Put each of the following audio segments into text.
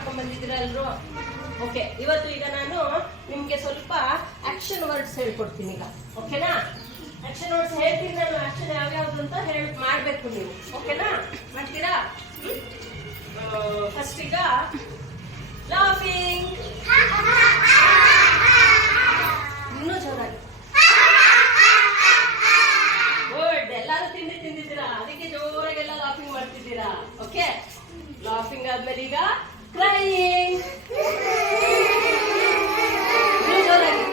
ಮಾಡ್ಕೊಂಡ್ ಬಂದಿದ್ದೀರಾ ಎಲ್ರು? ಓಕೆ, ಇವತ್ತು ಈಗ ನಾನು ನಿಮ್ಗೆ ಸ್ವಲ್ಪ ಆಕ್ಷನ್ ವರ್ಡ್ಸ್ ಹೇಳ್ಕೊಡ್ತೀನಿ ಈಗ. ಓಕೆನಾ? ಆಕ್ಷನ್ ವರ್ಡ್ಸ್ ಹೇಳ್ತೀನಿ ನಾನು. ಆಕ್ಷನ್ ಯಾವ್ಯಾವ್ದು ಅಂತ ಮಾಡ್ಬೇಕು ನೀವು. ಓಕೆನಾ? ಮಾಡ್ತೀರಾ? ಫಸ್ಟ್ ಈಗ ಲಾಫಿಂಗ್. ಇನ್ನೂ ಜೋರಾಗಿ. ಗುಡ್. ಎಲ್ಲಾರು ತಿಂದಿದ್ದೀರಾ, ಅದಕ್ಕೆ ಜೋರಾಗೆಲ್ಲ ಲಾಫಿಂಗ್ ಮಾಡ್ತಿದ್ದೀರಾ. ಓಕೆ, ಲಾಫಿಂಗ್ ಆದ್ಮೇಲೆ ಈಗ ಕ್ರೈಯಿಂಗ್. ಜೋರಾಗಿ.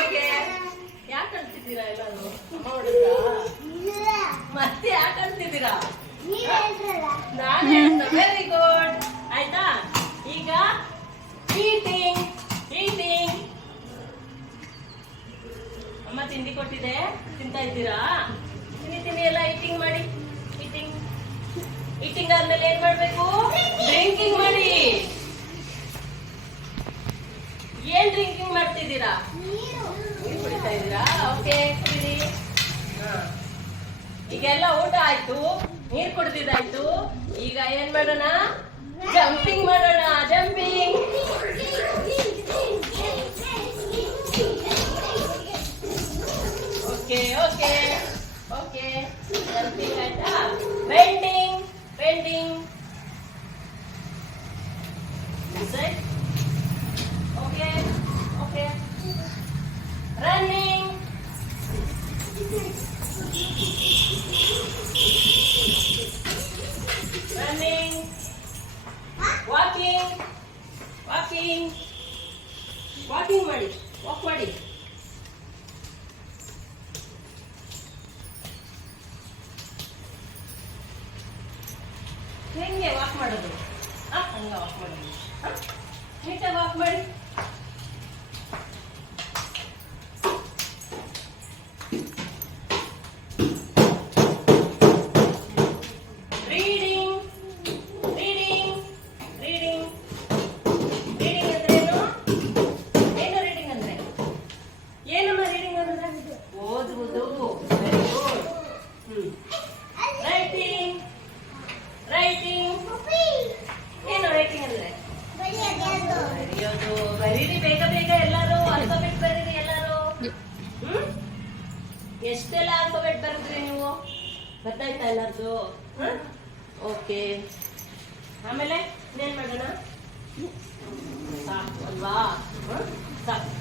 ಓಕೆ, ಯಾಕೆ ಅಳ್ತಿದ್ದೀರಾ ಎಲ್ಲಾರು? ಮತ್ತೆ ಯಾಕೆ ಅಳ್ತಿದ್ದೀರಾ? Very good. ಆಯ್ತಾ? ಈಗ ಈಟಿಂಗ್. ಈಟಿಂಗ್. ಅಮ್ಮ ತಿಂಡಿ ಕೊಟ್ಟಿದೆ, ತಿಂತಾ ಇದ್ದೀರಾ? ತಿನ್ನಿ ಎಲ್ಲ ಈಟಿಂಗ್ ಮಾಡಿ. ಈಟಿಂಗ್. ಈಟಿಂಗ್ ಆದ್ಮೇಲೆ ಏನ್ ಮಾಡ್ಬೇಕು? ಡ್ರಿಂಕಿಂಗ್ ಮಾಡಿ. ಏನ್ ಡ್ರಿಂಕಿಂಗ್ ಮಾಡ್ತಿದ್ದೀರಾ? ನೀರು ಕುಡಿತಾ ಇದ್ದೀರಾ? ಓಕೆ, ಕುಡೀರಿ. ಈಗೆಲ್ಲ ಊಟ ಆಯ್ತು, ನೀರ್ ಕುಡಿದಿದ್ದಾಯ್ತು. ಈಗ ಏನ್ ಮಾಡೋಣ? ಜಂಪಿಂಗ್ ಮಾಡೋಣ. Jumping. Okay okay okay, jumping ಆಯ್ತಾ? Bending. Bending. Okay okay. Running. Running, walking, walking, walking ಮಾಡಿ, walk ಮಾಡಿ. ಹೆಂಗೆ ವಾಕ್ ಮಾಡೋದು? ಹಂಗ ವಾಕ್ ಮಾಡೋದು. ನೀಟಾಗಿ ವಾಕ್ ಮಾಡಿ. ಬರೀರಿ ಬೇಗ ಬೇಗ ಎಲ್ಲರೂ. ಆಲ್ಫಾಬೆಟ್ ಬರೀರಿ ಎಲ್ಲರೂ. ಎಷ್ಟೆಲ್ಲ ಆಲ್ಫಾಬೆಟ್ ಬರೆದ್ರಿ ನೀವು? ಗೊತ್ತಾಯ್ತಾ ಎಲ್ಲರದು? ಓಕೆ, ಆಮೇಲೆ ಇನ್ನೇನ್ ಮಾಡೋಣ? ಸಾಕು ಅಲ್ವಾ? ಸಾಕು.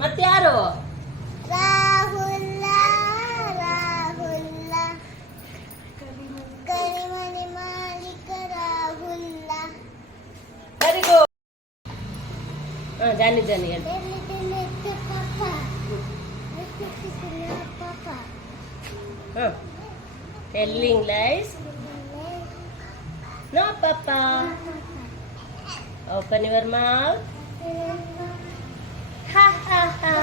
ಮತ್ಯಾರು? ರಾಹುಲ್ಲ. ರಾಹುಲ್ಲ. ಕರಿಮನಿ ಮಾಲೀಕ ರಾಹುಲ್ಲ. Very good. ಜಾನಿ ಜಾನಿ ಹೇಳಿ. Telling lies. No, Papa. Open your mouth. Ha ha ha.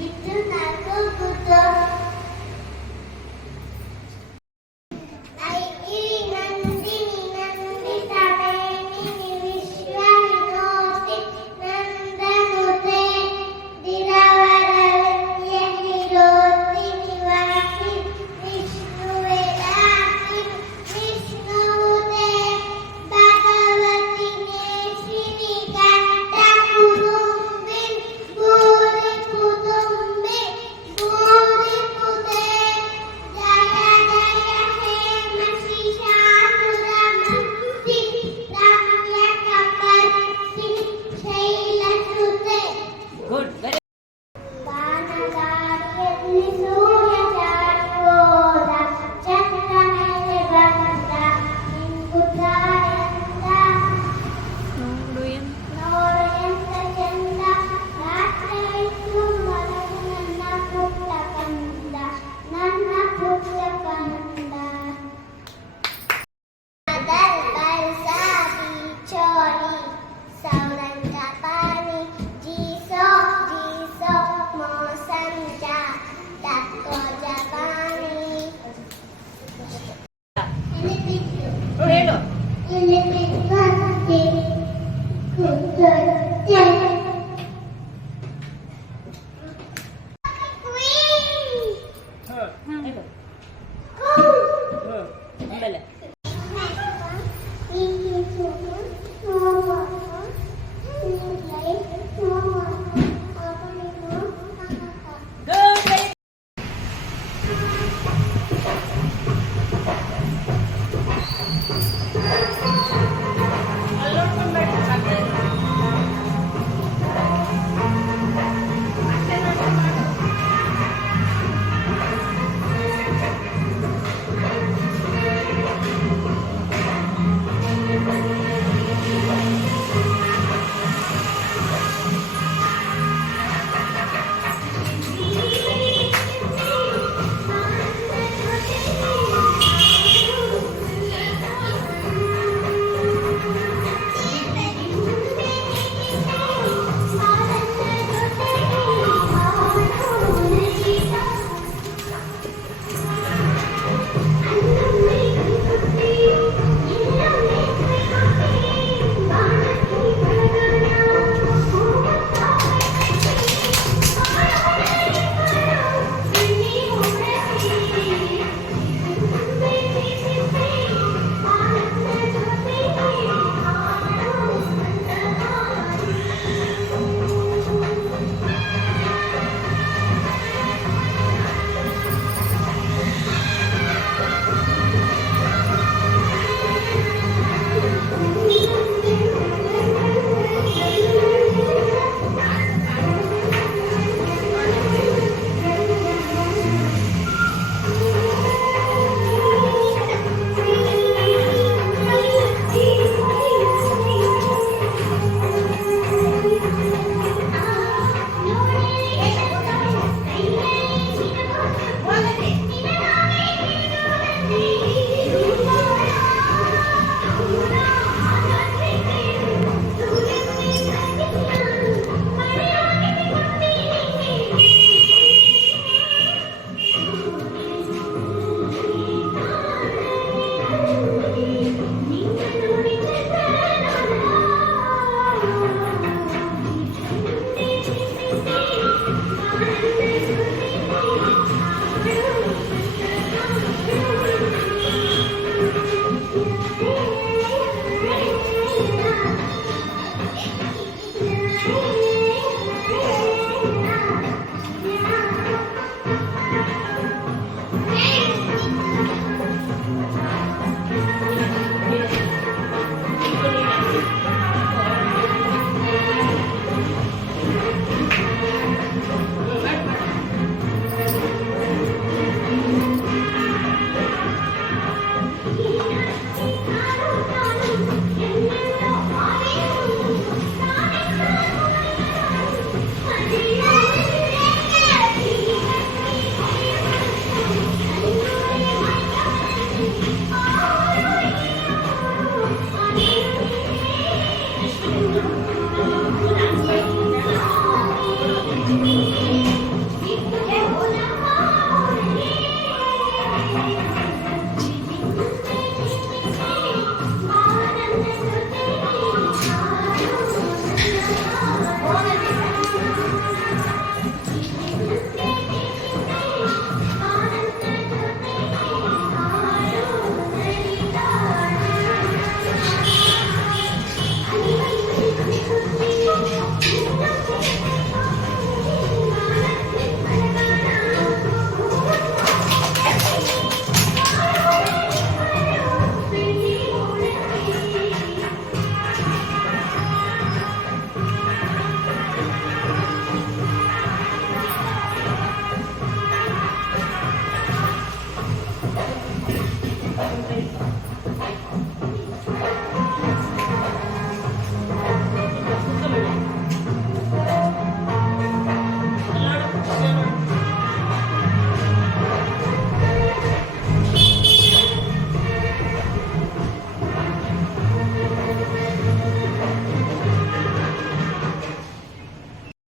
Itu naku butuh